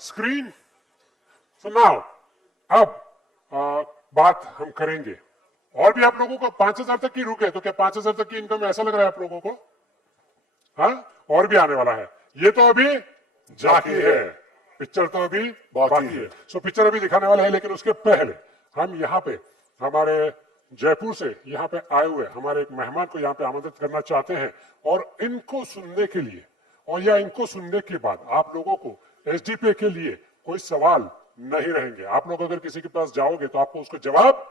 Screen. So now अब बात हम करेंगे, और भी आप लोगों को 5,000 तक की रुके तो क्या 5,000 तक की इनकम ऐसा लग रहा है आप लोगों को? हाँ, और भी आने वाला है। ये तो अभी जाकी है, पिक्चर तो अभी बाकी है। सो पिक्चर अभी दिखाने वाला है, लेकिन उसके पहले हम यहाँ पे हमारे जयपुर से यहाँ पे आए हुए हमारे एक मेहमान को यहाँ पे आमंत्रित करना चाहते हैं, और इनको सुनने के लिए और या इनको सुनने के बाद आप लोगों को एसडीपी के लिए कोई सवाल नहीं रहेंगे। आप लोग अगर किसी के पास जाओगे तो आपको उसका जवाब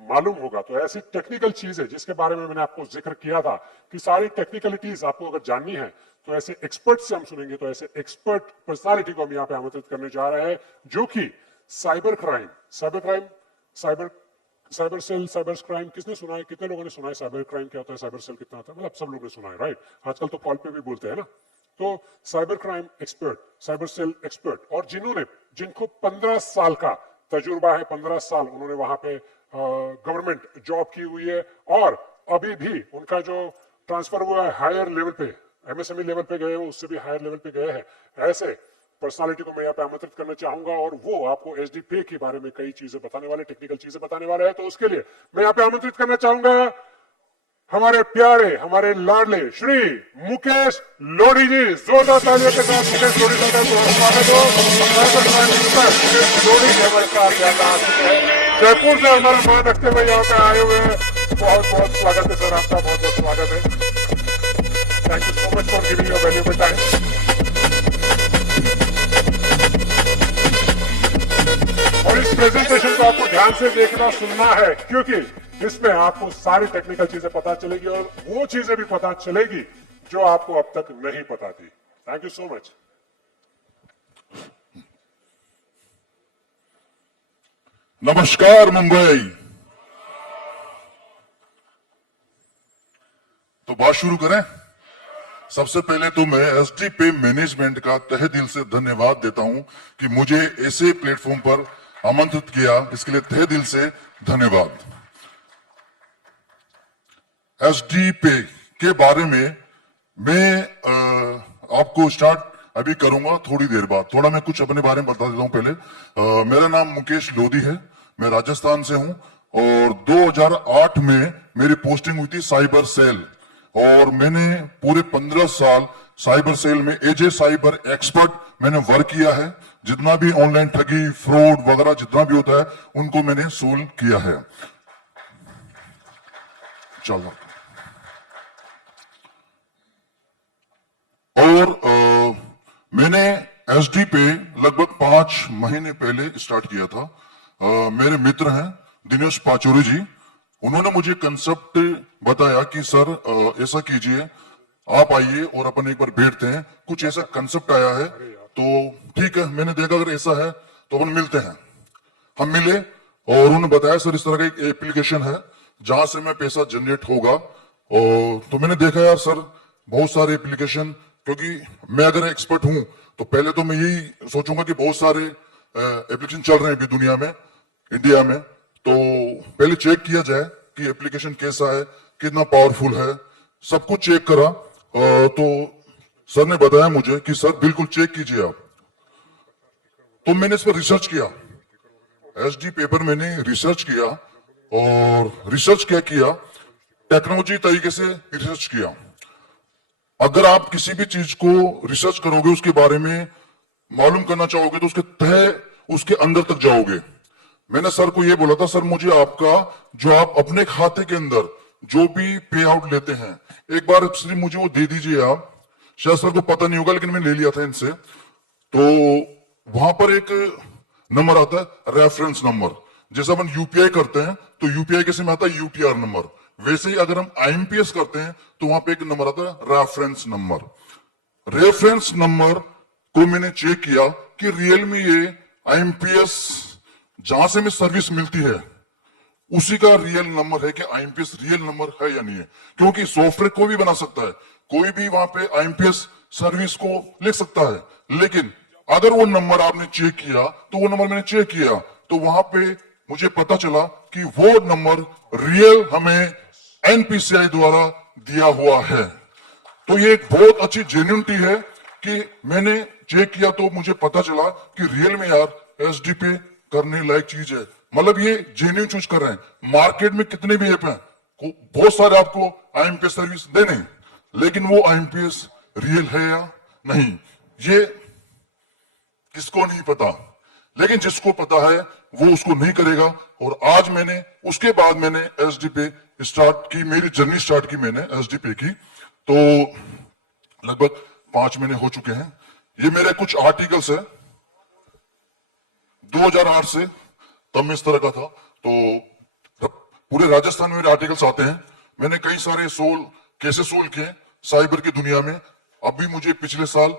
मालूम होगा। तो ऐसी टेक्निकल चीज है जिसके बारे में मैंने आपको जिक्र किया था कि सारी टेक्निकलिटीज आपको अगर जाननी है तो ऐसे एक्सपर्ट से हम सुनेंगे। तो ऐसे एक्सपर्ट पर्सनालिटी को हम यहाँ पे आमंत्रित करने जा रहे हैं, जो कि cyber crime cyber cell cyber crime, किसने सुना है? कितने लोगों ने सुना है साइबर क्राइम क्या होता है, साइबर सेल कितना होता है? मतलब सब लोगों ने सुना है, राइट? आजकल तो कॉल पे भी बोलते हैं ना। तो cyber crime expert, cyber cell expert, और जिनको 15 साल का तजुर्बा है, 15 साल उन्होंने वहां पे गवर्नमेंट जॉब की हुई है, और अभी भी उनका जो ट्रांसफर हुआ है हायर लेवल पे, एमएसएमई लेवल पे गए हो, उससे भी हायर लेवल पे गए हैं। ऐसे पर्सनालिटी को मैं यहाँ पे आमंत्रित करना चाहूंगा, और वो आपको एसडीपी के बारे में कई चीजें बताने वाले, टेक्निकल चीजें बताने वाले हैं। तो उसके लिए मैं यहाँ पे आमंत्रित करना चाहूंगा हमारे प्यारे, हमारे लाडले श्री मुकेश लोधी जी। जोरदार तालियों के साथ मुकेश लोधी साहब का स्वागत हो। मुकेश लोधी जी हमारे साथ यहाँ आ चुके हैं, जयपुर से हमारा मान रखते हुए यहाँ पे आए हुए हैं। बहुत बहुत स्वागत है सर आपका, बहुत बहुत स्वागत है। Thank you so much for giving your valuable time. और इस प्रेजेंटेशन को आपको ध्यान से देखना सुनना है, क्योंकि इसमें आपको सारी टेक्निकल चीजें पता चलेगी, और वो चीजें भी पता चलेगी जो आपको अब तक नहीं पता थी। Thank you so much. नमस्कार मुंबई। तो बात शुरू करें। सबसे पहले तो मैं एसडीपी मैनेजमेंट का तहे दिल से धन्यवाद देता हूं कि मुझे ऐसे प्लेटफॉर्म पर आमंत्रित किया, इसके लिए तहे दिल से धन्यवाद। एसडीपी के बारे में मैं आपको स्टार्ट अभी करूंगा थोड़ी देर बाद। थोड़ा मैं कुछ अपने बारे में बता देता हूं पहले। मेरा नाम मुकेश लोधी है, मैं राजस्थान से हूं, और 2008 में मेरी पोस्टिंग हुई थी साइबर सेल, और मैंने पूरे 15 साल साइबर सेल में एज ए साइबर एक्सपर्ट मैंने वर्क किया है। जितना भी ऑनलाइन ठगी, फ्रॉड वगैरह जितना भी होता है, उनको मैंने सोल्व किया है। चलो, और मैंने एसडी पे लगभग 5 महीने पहले स्टार्ट किया था। मेरे मित्र हैं दिनेश पाचोरी जी, उन्होंने मुझे कंसेप्ट बताया कि सर ऐसा कीजिए, आप आइए और अपन एक बार बैठते हैं, कुछ ऐसा कंसेप्ट आया है। तो ठीक है, मैंने देखा अगर ऐसा है तो अपन मिलते हैं। हम मिले और उन्होंने बताया सर इस तरह का एक एप्लीकेशन है जहां से मैं पैसा जनरेट होगा। और तो मैंने देखा यार सर बहुत सारे एप्लीकेशन, क्योंकि मैं अगर एक्सपर्ट हूं तो पहले तो मैं यही सोचूंगा कि बहुत सारे एप्लीकेशन चल रहे हैं अभी दुनिया में, इंडिया में, तो पहले चेक किया जाए कि एप्लीकेशन कैसा है, कितना पावरफुल है, सब कुछ चेक करा। तो सर ने बताया मुझे कि सर बिल्कुल चेक कीजिए आप। तो मैंने इस पर रिसर्च किया, एसडी पेपर मैंने रिसर्च किया, और रिसर्च क्या किया, टेक्नोलॉजी तरीके से रिसर्च किया। अगर आप किसी भी चीज को रिसर्च करोगे, उसके बारे में मालूम करना चाहोगे, तो उसके तह उसके अंदर तक जाओगे। मैंने सर को यह बोला था, सर मुझे आपका जो आप अपने खाते के अंदर जो भी पे आउट लेते हैं, एक बार सिर्फ मुझे वो दे दीजिए आप। शायद सर को पता नहीं होगा लेकिन मैंने ले लिया था इनसे। तो वहां पर एक नंबर आता है रेफरेंस नंबर, जैसे अपन यूपीआई करते हैं तो यूपीआई कैसे में आता है यूटीआर नंबर, वैसे ही अगर हम आईएमपीएस करते हैं तो वहां पे एक नंबर आता है रेफरेंस नंबर। रेफरेंस नंबर को मैंने चेक किया कि रियल में ये आईएमपीएस जहां से हमें सर्विस मिलती है उसी का रियल नंबर है कि आईएमपीएस रियल नंबर है या नहीं है। क्योंकि सॉफ्टवेयर कोई भी बना सकता है, कोई भी वहां पे आईएमपीएस सर्विस को लिख सकता है, लेकिन अगर वो नंबर आपने चेक किया, तो वो नंबर मैंने चेक किया तो वहां पे मुझे पता चला कि वो नंबर रियल हमें एनपीसीआई द्वारा दिया हुआ है। तो ये एक बहुत अच्छी जेन्युइनिटी है कि मैंने चेक किया तो मुझे पता चला कि रियल में यार एसडी पे करने लायक चीज है। मतलब ये जेन्युइन चूज कर रहे हैं। मार्केट में कितने भी ऐप हैं, बहुत सारे आपको आईएमपीएस सर्विस दे नहीं, लेकिन वो आईएमपीएस रियल है या नहीं ये किसको नहीं पता, लेकिन जिसको पता है वो उसको नहीं करेगा। और आज मैंने उसके बाद मैंने एसडी पे स्टार्ट की, मेरी जर्नी स्टार्ट की मैंने एसडी पे की। तो लगभग 5 महीने हो चुके हैं। ये मेरे कुछ आर्टिकल्स है 2008 से, तब मैं इस तरह का था। तो पूरे राजस्थान में मेरे आर्टिकल्स आते हैं। मैंने कई सारे केसेस सोल्व किए साइबर की दुनिया में। अभी मुझे पिछले साल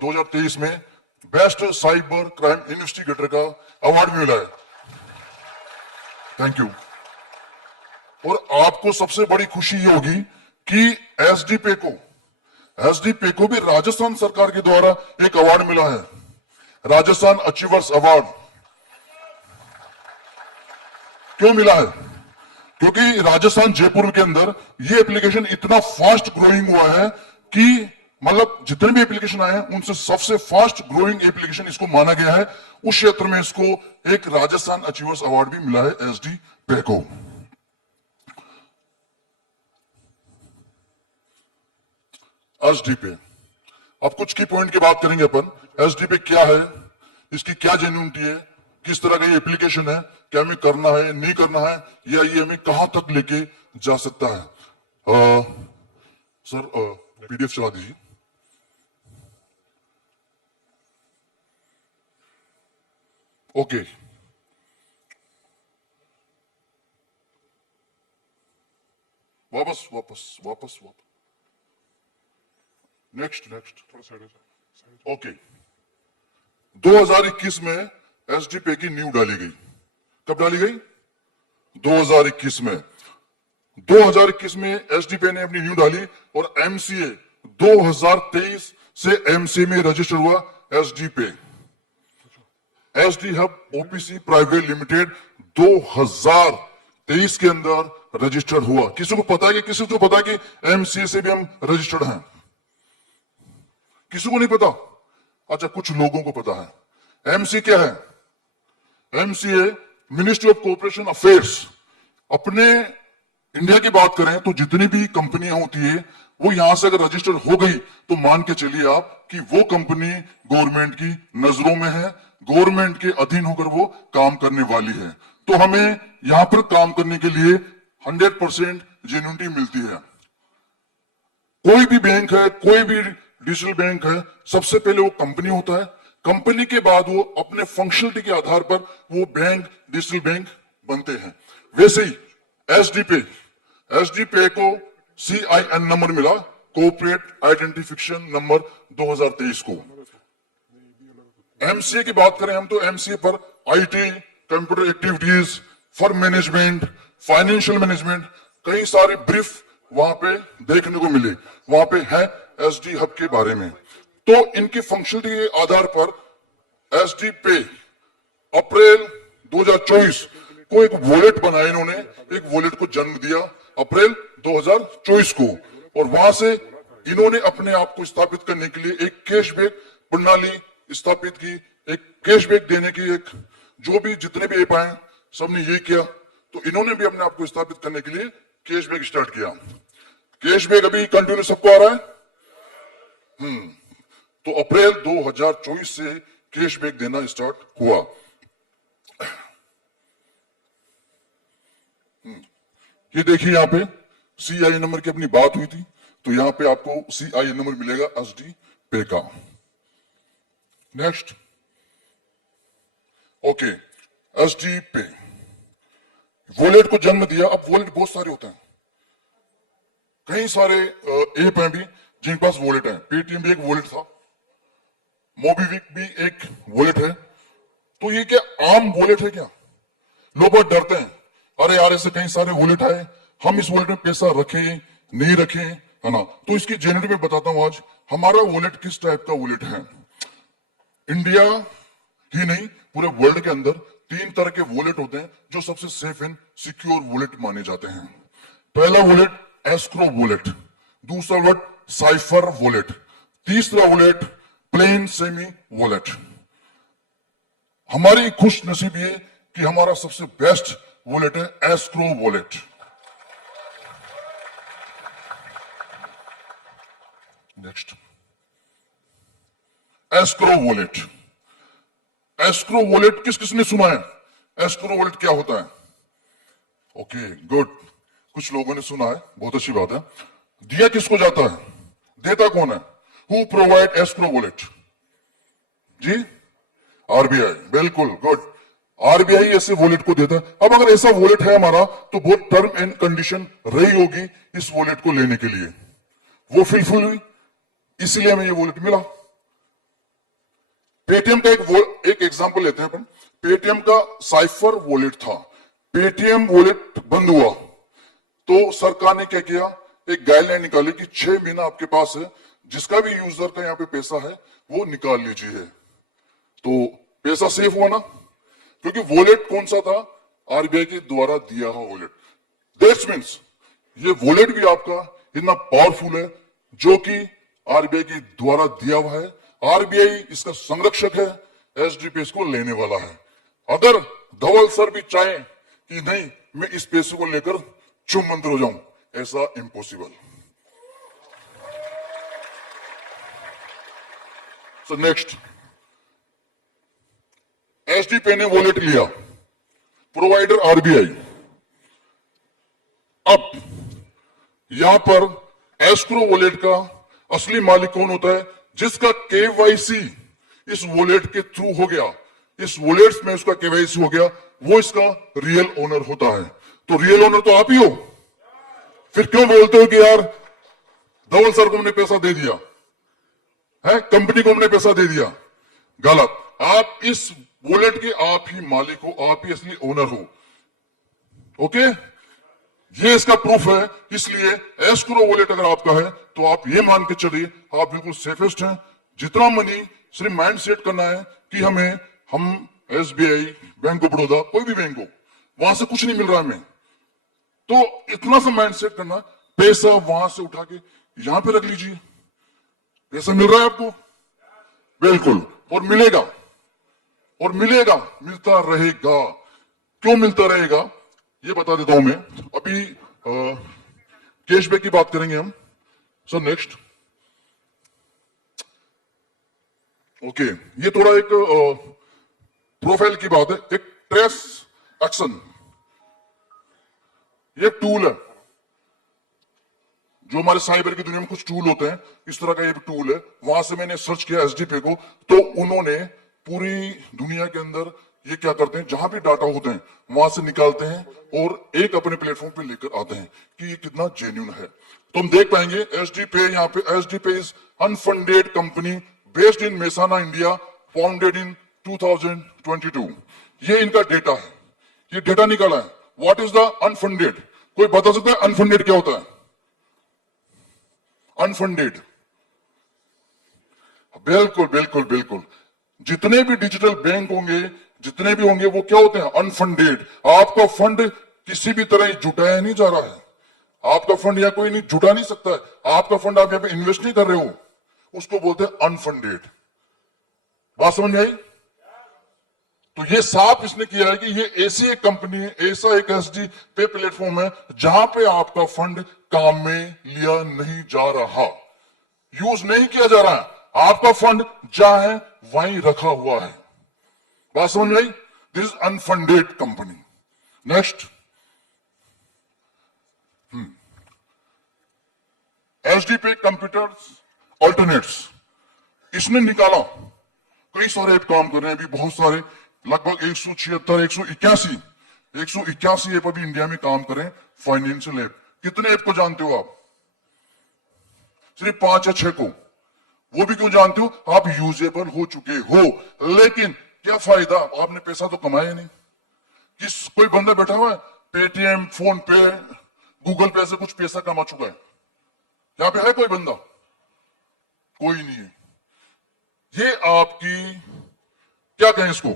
2023 में बेस्ट साइबर क्राइम इन्वेस्टिगेटर का अवार्ड मिला है। Thank you. और आपको सबसे बड़ी खुशी ये होगी कि एसडी पे को भी राजस्थान सरकार के द्वारा एक अवार्ड मिला है, राजस्थान अचीवर्स अवार्ड। क्यों मिला है? क्योंकि राजस्थान जयपुर के अंदर ये एप्लीकेशन इतना फास्ट ग्रोइंग हुआ है कि मतलब जितने भी एप्लीकेशन आए हैं उनसे सबसे फास्ट ग्रोइंग एप्लीकेशन इसको माना गया है। उस क्षेत्र में इसको एक राजस्थान अचीवर्स अवार्ड भी मिला है एसडी पे को। एसडी पे अब कुछ की पॉइंट की बात करेंगे अपन। एसडी पे क्या है, इसकी क्या जेन्युइनिटी है, किस तरह का ये एप्लीकेशन है, क्या हमें करना है नहीं करना है, या ये हमें कहां तक लेके जा सकता है। सर पीडीएफ चला दीजिए। ओके वापस वापस वापस वापस नेक्स्ट थोड़ा साइड हो जाए। ओके 2021 में एसडी पे की न्यू डाली गई। कब डाली गई? 2021 में। 2021 में एसडी पे ने अपनी न्यू डाली और एमसीए 2023 से एमसीए में रजिस्टर हुआ एसडी पे। SD hub OPC private limited 2023 के अंदर रजिस्टर्ड हुआ। किसी को पता है कि एमसीए से भी हम रजिस्टर्ड हैं? किसी को नहीं पता? अच्छा, कुछ लोगों को पता है। एमसी क्या है? MCA ministry of cooperation affairs. अपने इंडिया की बात करें तो जितनी भी कंपनियां होती है वो यहां से अगर रजिस्टर्ड हो गई तो मान के चलिए आप कि वो कंपनी गवर्नमेंट की नजरों में है, गवर्नमेंट के अधीन होकर वो काम करने वाली है। तो हमें यहां पर काम करने के लिए 100% जेन्युइनिटी मिलती है। कोई भी बैंक है, कोई भी डिजिटल बैंक है, सबसे पहले वो कंपनी होता है। कंपनी के बाद वो अपने फंक्शनलिटी के आधार पर वो बैंक डिजिटल बैंक बनते हैं। वैसे ही एसडी पे को CIN नंबर मिला, कोऑपरेट आइडेंटिफिकेशन नंबर 2023 को। एमसीए की बात करें हम तो एमसीए पर IT, computer activities, firm management, financial management, कई सारे ब्रीफ वहां पे देखने को मिले। वहां पे है एसडी हब के बारे में। तो इनकी फंक्शनलिटी के आधार पर एसडी पे अप्रैल 2024 को एक वॉलेट बनाया इन्होंने, एक वॉलेट को जन्म दिया अप्रैल 2024 को। और वहां से इन्होंने अपने आप को स्थापित करने के लिए एक कैशबैक प्रणाली स्थापित की, एक कैशबैक देने की एक, जो भी जितने भी ऐप आए सबने ये किया। तो इन्होंने भी अपने आप को स्थापित करने के लिए कैशबैक स्टार्ट किया। कैशबैक अभी कंटिन्यू सबको आ रहा है। तो अप्रैल 2024 से कैशबैक देना स्टार्ट हुआ। ये देखिए यहां पे CIN नंबर की अपनी बात हुई थी, तो यहां पे आपको CIN नंबर मिलेगा एसडी पे का। नेक्स्ट, ओके, एसडी पे वॉलेट को जन्म दिया। अब वॉलेट बहुत सारे होते हैं, कई सारे ऐप हैं भी जिनके पास वॉलेट है। पेटीएम भी एक वॉलेट था, मोबीक्विक भी एक वॉलेट है। तो ये क्या आम वॉलेट है क्या? लोग बहुत डरते हैं, अरे यार ऐसे कई सारे वॉलेट आए, हम इस वॉलेट में पैसा रखें नहीं रखें, है ना। तो इसकी जेन्युइनिटी में बताता हूं आज हमारा वॉलेट किस टाइप का वॉलेट है। इंडिया ही नहीं पूरे वर्ल्ड के अंदर 3 तरह के वॉलेट होते हैं जो सबसे सेफ एंड सिक्योर वॉलेट माने जाते हैं। पहला वॉलेट एस्क्रो वॉलेट, दूसरा वॉलेट साइफर वॉलेट, तीसरा वॉलेट प्लेन सेमी वॉलेट। हमारी खुश नसीब ये कि हमारा सबसे बेस्ट वॉलेट है escrow wallet. Next, escrow wallet. Escrow wallet किस किसने सुना है? एस्क्रो वॉलेट क्या होता है? ओके गुड, कुछ लोगों ने सुना है, बहुत अच्छी बात है। दिया किसको जाता है? देता कौन है? Who provide escrow wallet? जी आरबीआई, बिल्कुल गुड, आरबीआई ऐसे वॉलेट को देता है। अब अगर ऐसा वॉलेट है हमारा तो बहुत टर्म एंड कंडीशन रही होगी इस वॉलेट को लेने के लिए, वो फुलफिल हुई, इसीलिए हमें ये वॉलेट मिला। पेटीएम का एक एग्जांपल लेते हैं अपन। पेटीएम का साइफर वॉलेट था, पेटीएम वॉलेट बंद हुआ तो सरकार ने क्या किया, एक गाइडलाइन निकाली कि 6 महीना आपके पास है, जिसका भी यूजर का यहाँ पे पैसा है वो निकाल लीजिए। तो पैसा सेफ हुआ ना, क्योंकि वॉलेट कौन सा था? आरबीआई के द्वारा दिया हुआ वॉलेट। दैट्स मीन्स ये वॉलेट भी आपका इतना पावरफुल है जो कि आरबीआई के द्वारा दिया हुआ है। आरबीआई इसका संरक्षक है, एसडीपी इसको लेने वाला है। अगर धवल सर भी चाहे कि नहीं मैं इस पैसे को लेकर चुम मंत्र हो जाऊं, ऐसा इम्पॉसिबल। सो नेक्स्ट, एसडीपी ने वॉलेट लिया, प्रोवाइडर आरबीआई। अब यहां पर एस्क्रो वॉलेट का असली मालिक कौन होता है? जिसका केवाईसी इस वॉलेट के थ्रू हो गया, इस वॉलेट में उसका केवाईसी हो गया, वो इसका रियल ओनर होता है। तो रियल ओनर तो आप ही हो, फिर क्यों बोलते हो कि यार धवल सर को हमने पैसा दे दिया है, कंपनी को हमने पैसा दे दिया? गलत, आप इस वॉलेट के आप ही मालिक हो, आप ही असली ओनर हो। ओके, ये इसका प्रूफ है। इसलिए एस्क्रो वॉलेट अगर आपका है तो आप ये मान के चलिए आप बिल्कुल सेफेस्ट हैं। जितना मनी सिर्फ माइंड सेट करना है कि हम एसबीआई, बैंक ऑफ बड़ौदा, कोई भी बैंक हो, वहां से कुछ नहीं मिल रहा है हमें, तो इतना सा माइंड सेट करना, पैसा वहां से उठा के यहां पे रख लीजिए। पैसा मिल रहा है आपको, बिल्कुल, और मिलेगा, और मिलेगा, मिलता रहेगा। क्यों मिलता रहेगा ये बता देता हूं मैं। अभी कैशबैक की बात करेंगे हम। सो नेक्स्ट, ओके, ये थोड़ा एक प्रोफाइल की बात है। एक ट्रेस एक्शन, ये टूल है जो हमारे साइबर की दुनिया में कुछ टूल होते हैं, इस तरह का ये टूल है। वहां से मैंने सर्च किया एसडीपी को, तो उन्होंने पूरी दुनिया के अंदर ये क्या करते हैं, जहां भी डाटा होते हैं वहां से निकालते हैं और एक अपने प्लेटफॉर्म पे लेकर आते हैं कि ये कितना जेन्युइन है। तो हम देख पाएंगे एसडीपी, यहाँ पे SDP is unfunded company based in Mehsana India, founded in 2022। ये इनका डेटा है, ये डेटा निकाला है। What is the unfunded? कोई बता सकता है अनफंडेड क्या होता है? अनफंडेड, बिल्कुल बिल्कुल बिल्कुल, जितने भी डिजिटल बैंक होंगे, जितने भी होंगे, वो क्या होते हैं? अनफंडेड। आपका फंड किसी भी तरह जुटाया नहीं जा रहा है, आपका फंड या कोई नहीं जुटा नहीं सकता है, आपका फंड आप यहां पे इन्वेस्ट नहीं कर रहे हो, उसको बोलते हैं अनफंडेड। बात समझ में आई? तो ये साफ इसने किया है कि ये ऐसी एक कंपनी है, ऐसा एक एसडी पे प्लेटफॉर्म है जहां पे आपका फंड काम में लिया नहीं जा रहा, यूज नहीं किया जा रहा है, आपका फंड जहां है वहीं रखा हुआ है। बात समझ में आई? This is unfunded company. Next, SDP computers alternates, इसने निकाला, कई सारे ऐप काम कर रहे हैं अभी, बहुत सारे, लगभग 176, 181 ऐप अभी इंडिया में काम कर रहे हैं, फाइनेंशियल ऐप। कितने ऐप को जानते हो आप? सिर्फ 5 या 6 को। वो भी क्यों जानते हो? आप यूजेबल हो चुके हो। लेकिन क्या फायदा, आपने पैसा तो कमाया नहीं। कोई बंदा बैठा हुआ है पेटीएम, फोन पे, गूगल पे से कुछ पैसा कमा चुका है? यहां पे है कोई बंदा? कोई नहीं है। ये आपकी क्या कहें इसको,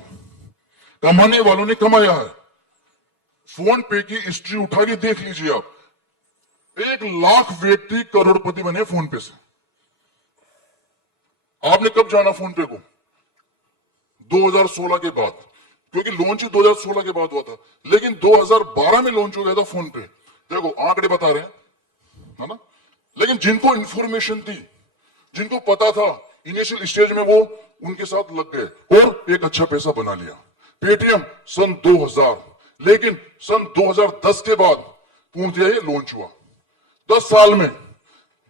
कमाने वालों ने कमाया है। फोन पे की हिस्ट्री उठा के देख लीजिए आप, 1 लाख व्यक्ति करोड़पति बने फोन पे से। आपने कब जाना फोन पे को? 2016 के बाद, क्योंकि लॉन्च ही 2016 के बाद हुआ था, लेकिन 2012 में लॉन्च हो गया था फोन पे। देखो आंकड़े बता रहे हैं, है ना? लेकिन जिनको इंफॉर्मेशन थी, जिनको पता था इनिशियल स्टेज में, वो उनके साथ लग गए और एक अच्छा पैसा बना लिया। पेटीएम सन 2000, लेकिन सन 2010 के बाद पूर्णतया ये लॉन्च हुआ। 10 साल में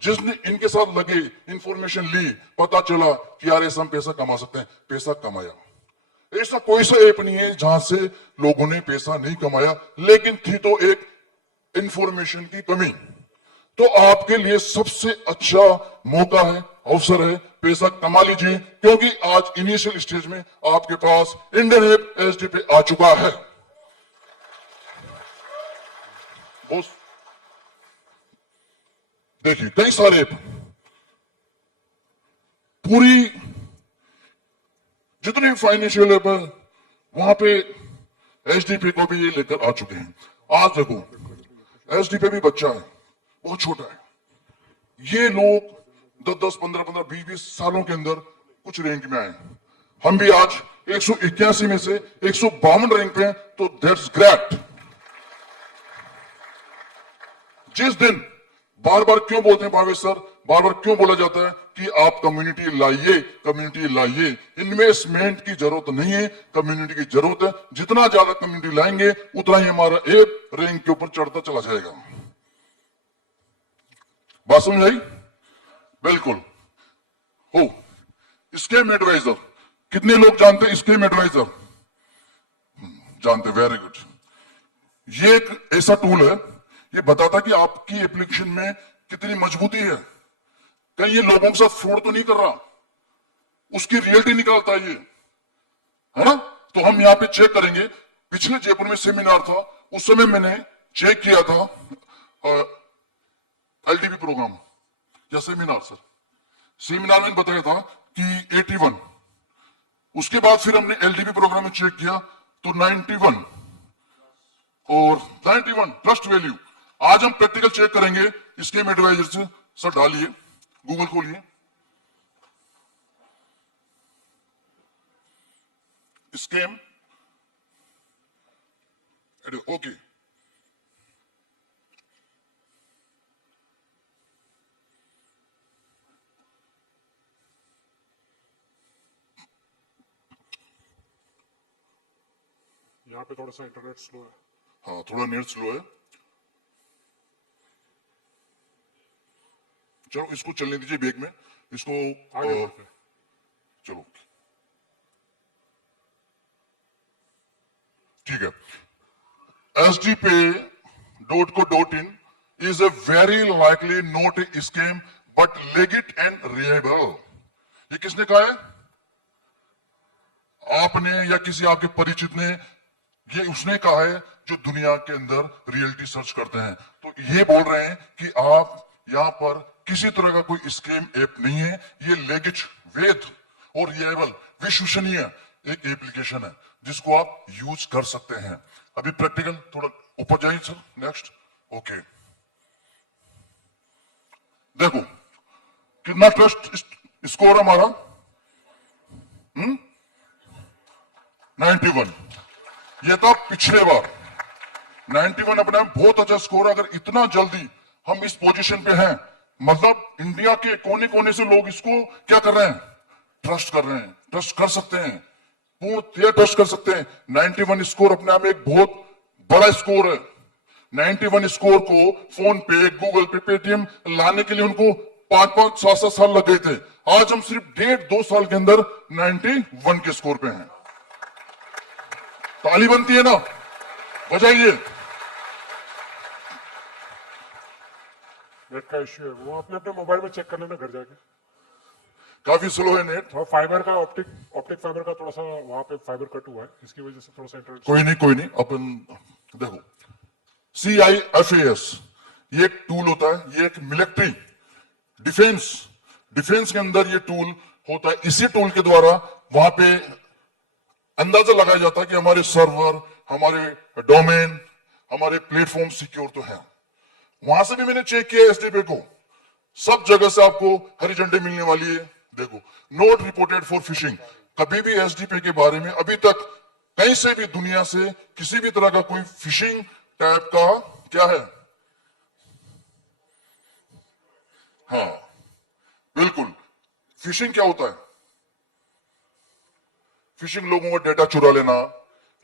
जिसने इनके साथ लगे, इंफॉर्मेशन ली, पता चला कि यार ऐसा हम पैसा कमा सकते हैं, पैसा कमाया। ऐसा कोई सा ऐप नहीं है जहां से लोगों ने पैसा नहीं कमाया, लेकिन थी तो एक इंफॉर्मेशन की कमी। तो आपके लिए सबसे अच्छा मौका है, अवसर है, पैसा कमा लीजिए, क्योंकि आज इनिशियल स्टेज में आपके पास इंडियन ऐप एसडी पे आ चुका है। देखिए कई सारे ऐप, पूरी जितने फाइनेंशियल ऐप है वहां पे एचडीपी को भी ये लेकर आ चुके हैं। आज देखो एचडीपी भी बच्चा है, बहुत छोटा है। ये लोग 10-10, 15-15, 20-20 सालों के अंदर कुछ रैंक में आए। हम भी आज 181 में से 152 रैंक पे हैं, तो दैट्स ग्रेट। जिस दिन बार बार क्यों बोलते हैं भावेश सर, बार बार क्यों बोला जाता है कि आप कम्युनिटी लाइए, कम्युनिटी लाइए। इन्वेस्टमेंट की जरूरत नहीं है, कम्युनिटी की जरूरत है। जितना ज्यादा कम्युनिटी लाएंगे उतना ही हमारा ऐप रैंक के ऊपर चढ़ता चला जाएगा। बात समझ आई? बिल्कुल। हो स्कैम एडवाइजर, कितने लोग जानते हैं स्कैम एडवाइजर? जानते, वेरी गुड। ये एक ऐसा टूल है, ये बताता कि आपकी एप्लीकेशन में कितनी मजबूती है, कहीं ये लोगों के साथ फ्रॉड तो नहीं कर रहा, उसकी रियलिटी निकालता है ये, है ना? तो हम यहां पे चेक करेंगे। पिछले जयपुर में सेमिनार था, उस समय मैंने चेक किया था एलडीबी प्रोग्राम या सेमिनार, सर सेमिनार में बताया था कि 81, उसके बाद फिर हमने एलडीबी प्रोग्राम में चेक किया तो 91 और 91 ट्रस्ट वैल्यू। आज हम प्रैक्टिकल चेक करेंगे स्कैम एडवाइजर से। सर डालिए, गूगल खोलिए, स्कैम ओके। यहाँ पे थोड़ा सा इंटरनेट स्लो है। हाँ थोड़ा नेट स्लो है, चलो इसको चलने दीजिए बैग में, इसको आगे बढ़ते हैं। चलो ठीक है। sdpay.co.in is a very likely not a scam but legit and reliable। ये किसने कहा है? आपने या किसी आपके परिचित ने? ये उसने कहा है जो दुनिया के अंदर रियलिटी सर्च करते हैं। तो ये बोल रहे हैं कि आप यहां पर किसी तरह का कोई स्कैम ऐप नहीं है, ये लेगिट, वैध और रिलायबल, विश्वसनीय एक एप्लीकेशन है जिसको आप यूज कर सकते हैं। अभी प्रैक्टिकल थोड़ा ऊपर जाइए सर, नेक्स्ट। ओके देखो कितना ट्रस्ट स्कोर हमारा, 91। ये था पिछले बार 91, अपने आप बहुत अच्छा स्कोर। अगर इतना जल्दी हम इस पोजीशन पे हैं, मतलब इंडिया के कोने कोने से लोग इसको क्या कर रहे हैं? ट्रस्ट कर रहे हैं, ट्रस्ट कर सकते हैं, पूर्ण ट्रस्ट कर सकते हैं। 91 स्कोर अपने आप में एक बहुत बड़ा स्कोर है। 91 स्कोर को फोन पे, गूगल पे, पेटीएम लाने के लिए उनको 5-5, 7-7 साल लग गए थे। आज हम सिर्फ 1.5-2 साल के अंदर 91 के स्कोर पे हैं। ताली बनती है ना, बजाइए। नेट का इश्यू है, वो अपने अपने मोबाइल में चेक कर लेना घर जाके। काफी स्लो है नेट। थोड़ा फाइबर का ऑप्टिक फाइबर का थोड़ा सा वहां पे फाइबर कट हुआ है, इसकी वजह से थोड़ा सा इंटरनेट। कोई नहीं, अपन देखो CIFAS ये एक टूल होता है, ये एक मिलिट्री डिफेंस के अंदर ये टूल होता है। इसी टूल के द्वारा वहां पे अंदाजा लगाया जाता है कि हमारे सर्वर, हमारे डोमेन, हमारे प्लेटफॉर्म सिक्योर तो है। वहां से भी मैंने चेक किया एसडीपी को, सब जगह से आपको हरी झंडी मिलने वाली है। देखो, नोट रिपोर्टेड फॉर फिशिंग। कभी भी एसडीपी के बारे में अभी तक कहीं से भी दुनिया से किसी भी तरह का कोई फिशिंग टाइप का क्या है? हाँ, बिल्कुल। फिशिंग क्या होता है? फिशिंग लोगों का डेटा चुरा लेना,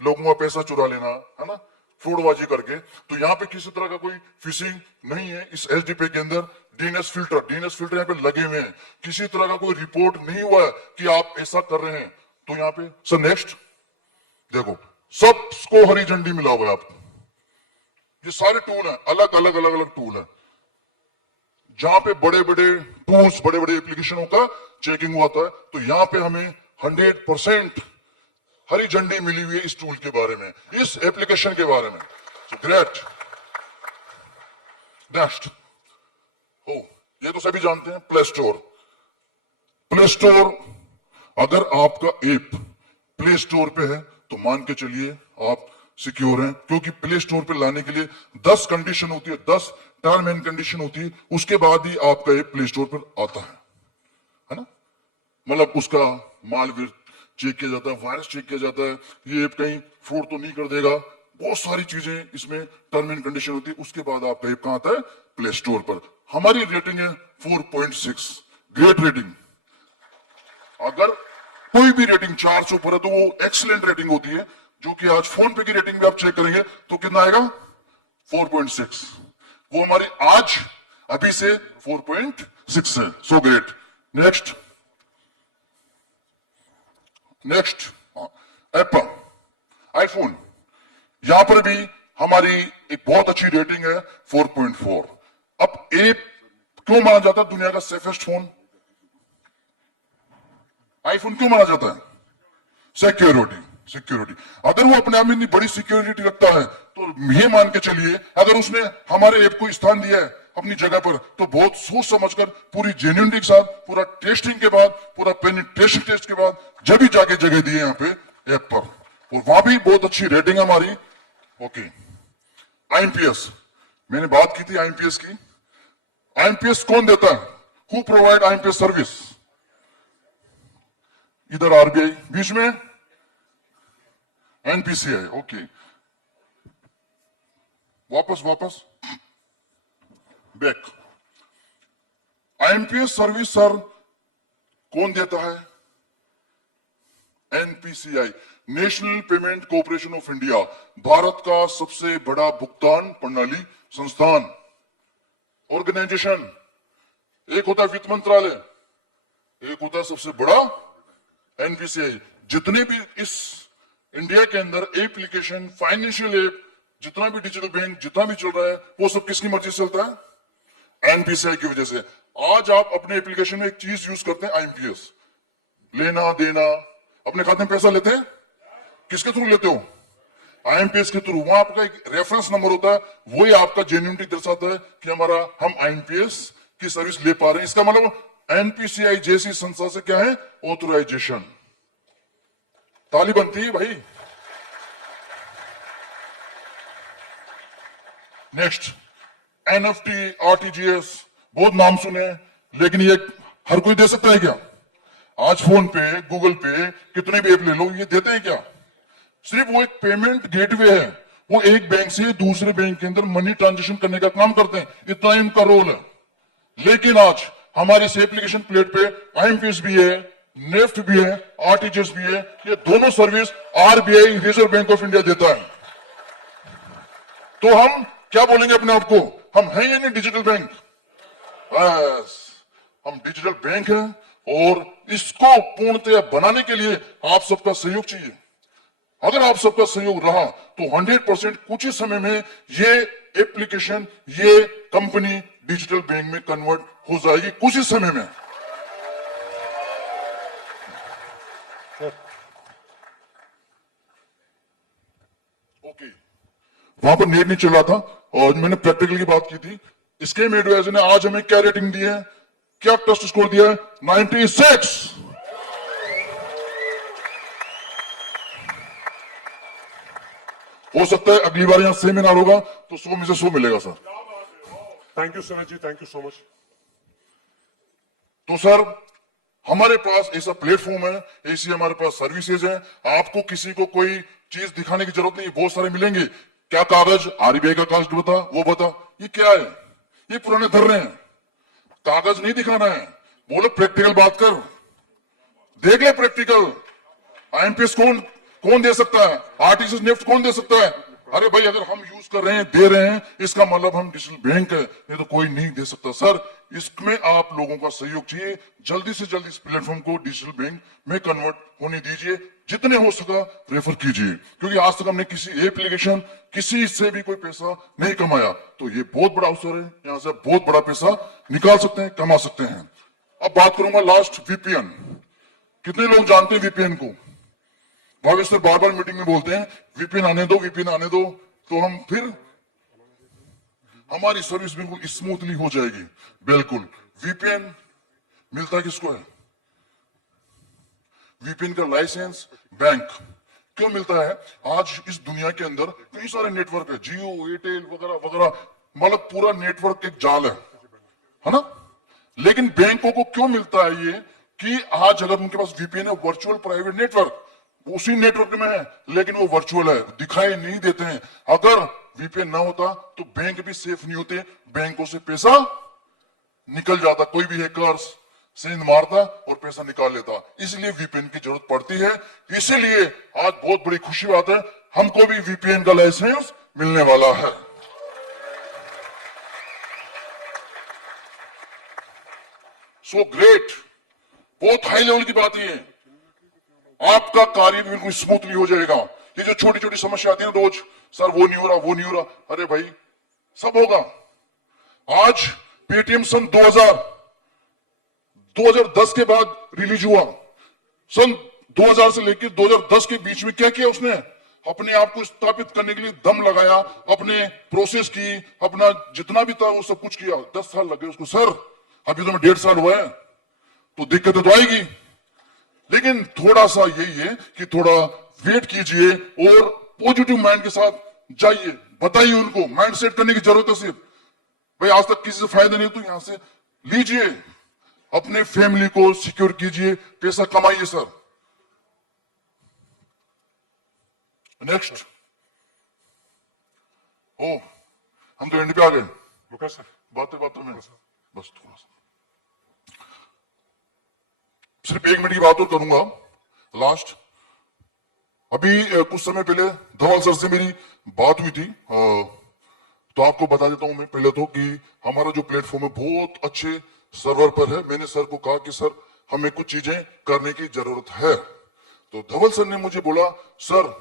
लोगों का पैसा चुरा लेना, है ना, फ्रॉडबाजी करके। तो यहाँ पे किसी तरह का कोई फिशिंग नहीं है इस एसडीपी के अंदर। डीएनएस फिल्टर यहाँ पे लगे हुए हैं, किसी तरह का कोई रिपोर्ट नहीं हुआ है कि आप ऐसा कर रहे हैं। तो यहाँ पे सर नेक्स्ट देखो, सबको हरी झंडी मिला हुआ है आपको। ये सारे टूल है, अलग अलग अलग अलग टूल है, जहां पे बड़े बड़े टूल्स, बड़े बड़े एप्लीकेशनों का चेकिंग हुआ था। तो यहां पे हमें 100% हरी झंडी मिली हुई है इस टूल के बारे में, इस एप्लीकेशन के बारे में। ग्रेट। नेक्स्ट, ओ ये तो सभी जानते हैं, प्ले स्टोर। प्ले स्टोर, अगर आपका ऐप प्ले स्टोर पे है तो मान के चलिए आप सिक्योर हैं, क्योंकि प्ले स्टोर पे लाने के लिए 10 कंडीशन होती है, 10 टर्म एंड कंडीशन होती है, उसके बाद ही आपका ऐप प्ले स्टोर पर आता है ना। मतलब उसका मालवेयर चेक किया जाता है, वायरस चेक किया जाता है, ये ऐप कहीं फ्रॉड तो नहीं कर देगा, बहुत सारी चीजें इसमें टर्म एंड कंडीशन होती है। उसके बाद आपका ऐप कहां आता है? प्ले स्टोर पर। हमारी रेटिंग है 4.6, ग्रेट रेटिंग। अगर कोई भी रेटिंग 4 से ऊपर है तो वो एक्सीलेंट रेटिंग होती है, जो कि आज फोन पे की रेटिंग भी आप चेक करेंगे तो कितना आएगा? 4.6। वो हमारी आज अभी से 4.6 है। So great. Next Apple iPhone, यहां पर भी हमारी एक बहुत अच्छी रेटिंग है 4.4। अब ऐप क्यों माना जाता है दुनिया का सेफेस्ट फोन? आईफोन क्यों माना जाता है? सिक्योरिटी। अगर वो अपने आप में इतनी बड़ी सिक्योरिटी रखता है तो ये मान के चलिए, अगर उसने हमारे ऐप को स्थान दिया है अपनी जगह पर, तो बहुत सोच समझकर, पूरी जेन्युइनिटी के साथ, पूरा टेस्टिंग के बाद, पूरा पेनिट्रेशन टेस्ट के बाद जब भी जाके जगह दी है यहाँ पे ऐप पर, और वहां भी बहुत अच्छी रेटिंग है हमारी। ओके, आईएमपीएस, मैंने बात की थी आईएमपीएस की। आईएमपीएस कौन देता है? Who provide IMPS service? इधर आरबीआई, बीच में एनपीसीआई। ओके, वापस बैक। आईएमपीएस सर्विस सर कौन देता है? NPCI, national payment corporation of India, Bharat का सबसे बड़ा भुगतान प्रणाली संस्थान, ऑर्गेनाइजेशन। एक होता है वित्त मंत्रालय, एक होता है सबसे बड़ा एनपीसीआई। जितने भी इस इंडिया के अंदर एप्लीकेशन, फाइनेंशियल ऐप, जितना भी डिजिटल बैंक, जितना भी चल रहा है, वो सब किसकी मर्जी से चलता है? एनपीसीआई की वजह से। आज आप अपने एप्लीकेशन में एक चीज यूज करते हैं, आईएमपीएस, लेना देना, अपने खाते में पैसा लेते हैं, किसके थ्रू लेते हो? आईएमपीएस के थ्रू। वहां आपका एक रेफरेंस नंबर होता है, वही आपका जेन्युइनिटी दर्शाता है कि हम आईएमपीएस की सर्विस ले पा रहे हैं। इसका मतलब एनपीसीआई जैसी संस्था से क्या है? ऑथराइजेशन। ताली बनती है भाई। नेक्स्ट, एनएफटी, आरटीजीएस, बहुत नाम सुने, लेकिन ये हर कोई दे सकता है क्या? आज फोन पे, गूगल पे, कितने भी ऐप ले लो, ये देते हैं क्या? सिर्फ वो एक पेमेंट गेटवे है, वो एक बैंक से दूसरे बैंक के अंदर मनी ट्रांजेक्शन करने का काम करते हैं, इतना ही उनका रोल है। लेकिन आज हमारे इस एप्लीकेशन प्लेट पे आईएमपीएस भी है, नेफ्ट भी है, आरटीजीएस भी है। ये दोनों service RBI, reserve bank of India देता है। तो हम क्या बोलेंगे अपने आप को? हम हैं या नहीं डिजिटल बैंक? बस, हम डिजिटल बैंक हैं, और इसको पूर्णतया बनाने के लिए आप सबका सहयोग चाहिए। अगर आप सबका सहयोग रहा तो 100% कुछ ही समय में ये एप्लीकेशन, ये कंपनी डिजिटल बैंक में कन्वर्ट हो जाएगी, कुछ ही समय में। ओके, वहां पर नेट नहीं चल रहा था और मैंने प्रैक्टिकल की बात की थी। स्कैम एडवाइजर ने आज हमें क्या रेटिंग दी है, क्या ट्रस्ट स्कोर दिया है? 96। हो सकता है अगली बार यहां सेमिनार होगा तो 100 में से 100 मिलेगा sir. Thank you Suraj ji, thank you so much. तो सर हमारे पास ऐसा प्लेटफॉर्म है, ऐसी हमारे पास सर्विसेज है। आपको किसी को कोई चीज दिखाने की जरूरत नहीं, बहुत सारे मिलेंगे। क्या कागज, आरबीआई का कागज बता, वो बता, ये क्या है? ये पुराने धर रहे हैं। कागज नहीं दिखाना है, बोलो प्रैक्टिकल बात कर, देख ले प्रैक्टिकल। आईएमपीएस कौन कौन दे सकता है? आरटीजीएस नेफ्ट कौन दे सकता है? अरे भाई, अगर हम यूज कर रहे हैं, दे रहे हैं, इसका मतलब हम डिजिटल बैंक है, ये तो कोई नहीं दे सकता। सर, इसमें आप लोगों का सहयोग चाहिए। जल्दी से जल्दी इस प्लेटफॉर्म को डिजिटल बैंक में कन्वर्ट होने दीजिए, जितने हो सका रेफर कीजिए, क्योंकि आज तक हमने किसी एप्लीकेशन, किसी से भी कोई पैसा नहीं कमाया। तो ये बहुत बड़ा अवसर है, यहां से बहुत बड़ा पैसा निकाल सकते हैं, कमा सकते हैं। अब बात करूंगा लास्ट, वीपीएन। कितने लोग जानते हैं वीपीएन को? भावेश सर बार बार मीटिंग में बोलते हैं वीपीएन आने दो, वीपीएन आने दो, तो हम फिर हमारी सर्विस बिल्कुल स्मूथली हो जाएगी। बिल्कुल। वीपीएन मिलता किसको है? वीपीएन का लाइसेंस बैंक क्यों मिलता है? आज इस दुनिया के अंदर कई सारे नेटवर्क है, जियो, एयरटेल वगैरह वगैरह, मतलब पूरा नेटवर्क एक जाल है ना? लेकिन बैंकों को क्यों मिलता है ये कि आज अगर उनके पास वीपीएन है, वर्चुअल प्राइवेट नेटवर्क, उसी नेटवर्क में है, लेकिन वो वर्चुअल है, दिखाई नहीं देते हैं। अगर वीपीएन ना होता तो बैंक भी सेफ नहीं होते, बैंकों से पैसा निकल जाता, कोई भी हैकर्स सेंध मारता और पैसा निकाल लेता। इसलिए वीपीएन की जरूरत पड़ती है। इसीलिए आज बहुत बड़ी खुशी बात है, हमको भी वीपीएन का लाइसेंस मिलने वाला है। सो ग्रेट, बहुत हाई लेवल की बात है। आपका कार्य भी बिल्कुल स्मूथली हो जाएगा। ये जो छोटी छोटी समस्या आती है ना रोज, सर वो नहीं हो रहा, वो नहीं हो रहा, अरे भाई सब होगा। आज पेटीएम सन 2010 के बाद रिलीज हुआ। सन 2000 से लेकर 2010 के बीच में क्या किया उसने? अपने आप को स्थापित करने के लिए दम लगाया, अपने प्रोसेस की, अपना जितना भी था वो सब कुछ किया। 10 साल लगे उसको। सर अभी तो मैं 1.5 साल हुआ है, तो दिक्कतें तो आएगी, लेकिन थोड़ा सा यही है कि थोड़ा वेट कीजिए और पॉजिटिव माइंड के साथ जाइए। बताइए उनको, माइंड सेट करने की जरूरत है सिर्फ। भाई आज तक किसी से फायदा नहीं, तो यहां से लीजिए, अपने फैमिली को सिक्योर कीजिए, पैसा कमाइए। सर नेक्स्ट, ओ हम तो एंड पे आ गए। ओके सर, बातें बातों में बस थोड़ा सा, सिर्फ 1 मिनट की बात और करूंगा लास्ट। अभी कुछ समय पहले धवल सर से मेरी बात हुई थी, तो आपको बता देता हूं मैं पहले तो कि हमारा जो प्लेटफॉर्म है बहुत अच्छे सर्वर पर है। मैंने सर को कहा कि सर हमें कुछ चीजें करने की जरूरत है, तो धवल सर ने मुझे बोला सर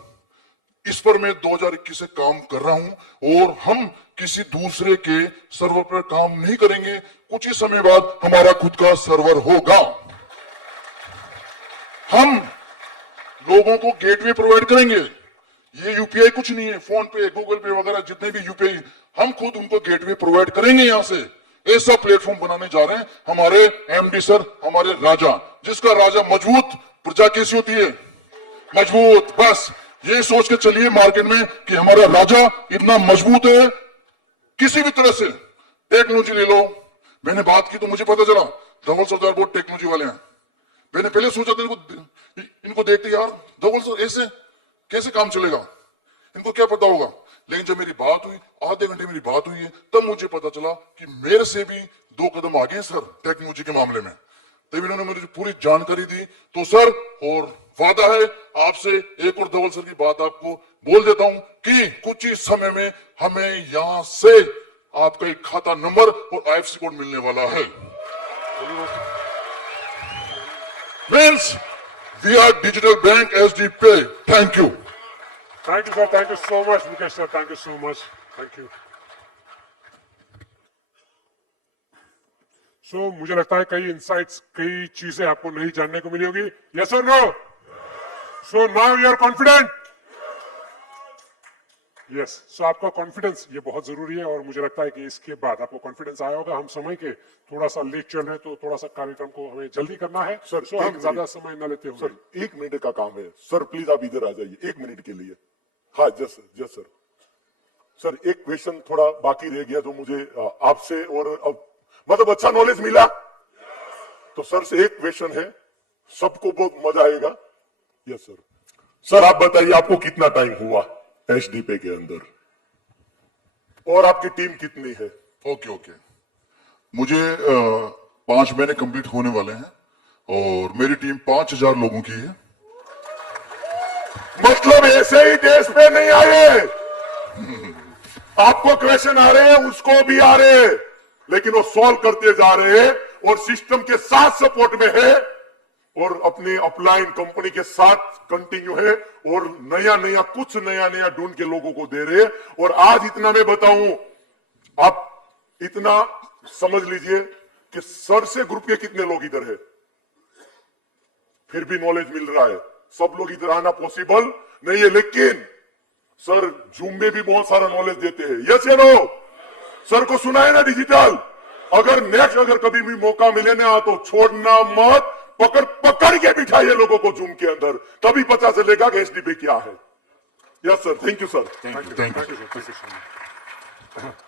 इस पर मैं 2021 से काम कर रहा हूं और हम किसी दूसरे के सर्वर पर काम नहीं करेंगे, कुछ ही समय बाद हमारा खुद का सर्वर होगा। हम लोगों को गेटवे प्रोवाइड करेंगे। ये यूपीआई कुछ नहीं है, फोन पे, गूगल पे वगैरह जितने भी यूपीआई, हम खुद उनको गेटवे प्रोवाइड करेंगे। यहां से ऐसा प्लेटफॉर्म बनाने जा रहे हैं हमारे एमडी सर, हमारे राजा, जिसका राजा मजबूत, प्रजा कैसी होती है? मजबूत। बस ये सोच के चलिए मार्केट में कि हमारा राजा इतना मजबूत है, किसी भी तरह से। टेक्नोलॉजी ले लो, मैंने बात की तो मुझे पता चला धवल सरदार बहुत टेक्नोलॉजी वाले हैं। मैंने पहले सोचा था इनको देखते यार धवल सर ऐसे कैसे काम चलेगा, इनको क्या पता होगा। लेकिन जब मेरी बात हुई, आधे घंटे मेरी बात हुई है, तब मुझे पता चला कि मेरे से भी 2 कदम आगे हैं सर टेक्नोलॉजी के मामले में। तब इन्होंने मुझे पूरी जानकारी दी। तो सर, और वादा है आपसे, एक और धवल सर की बात आपको बोल देता हूं कि कुछ ही समय में हमें यहां से आपका एक खाता नंबर और आईएफएससी कोड मिलने वाला है। Means we are digital bank SD Pay. Thank you. Thank you sir, thank you so much Mukesh sir, thank you so much, thank you. So मुझे लगता है कई इंसाइट्स, कई चीजें आपको नहीं जानने को मिली होगी। यस और no? So now you are confident? Yes. So आपका कॉन्फिडेंस ये बहुत जरूरी है, और मुझे लगता है कि इसके बाद आपको कॉन्फिडेंस आया होगा। हम समय के थोड़ा सा लेट चल रहे हैं, तो थोड़ा सा कार्यक्रम को हमें जल्दी करना है। सो हम ज्यादा समय न लेते हुए, सर 1 मिनट का काम है सर, प्लीज आप इधर आ जाइए 1 मिनट के लिए। हाँ जस सर। सर एक क्वेश्चन थोड़ा बाकी रह गया जो मुझे आपसे, और अब मतलब अच्छा नॉलेज मिला। तो सर से एक क्वेश्चन है, सबको बहुत मजा आएगा। Yes sir. सर आप बताइए, आपको कितना टाइम हुआ एचडीपी के अंदर, और आपकी टीम कितनी है? ओके ओके, मुझे 5 महीने कंप्लीट होने वाले हैं और मेरी टीम 5000 लोगों की है। मतलब ऐसे ही देश पे नहीं आए, आपको क्वेश्चन आ रहे हैं, उसको भी आ रहे हैं, लेकिन वो सॉल्व करते जा रहे हैं और सिस्टम के साथ सपोर्ट में है और अपनी अपलाइन कंपनी के साथ कंटिन्यू है और नया नया कुछ नया नया ढूंढ के लोगों को दे रहे हैं। और आज इतना मैं बताऊं, आप इतना समझ लीजिए कि सर से ग्रुप के कितने लोग इधर है, फिर भी नॉलेज मिल रहा है। सब लोग इधर आना पॉसिबल नहीं है, लेकिन सर जूम में भी बहुत सारा नॉलेज देते हैं। यस या नो? सर को सुना है ना डिजिटल? अगर नेक्स्ट अगर कभी भी मौका मिले ना तो छोड़ना मत, पकड़ पकड़ के बिठाइए लोगों को जूम के अंदर, तभी पता चलेगा कि एचडीपी क्या है। Yes sir, thank you sir. Thank you. Thank you, sir. Thank you so much.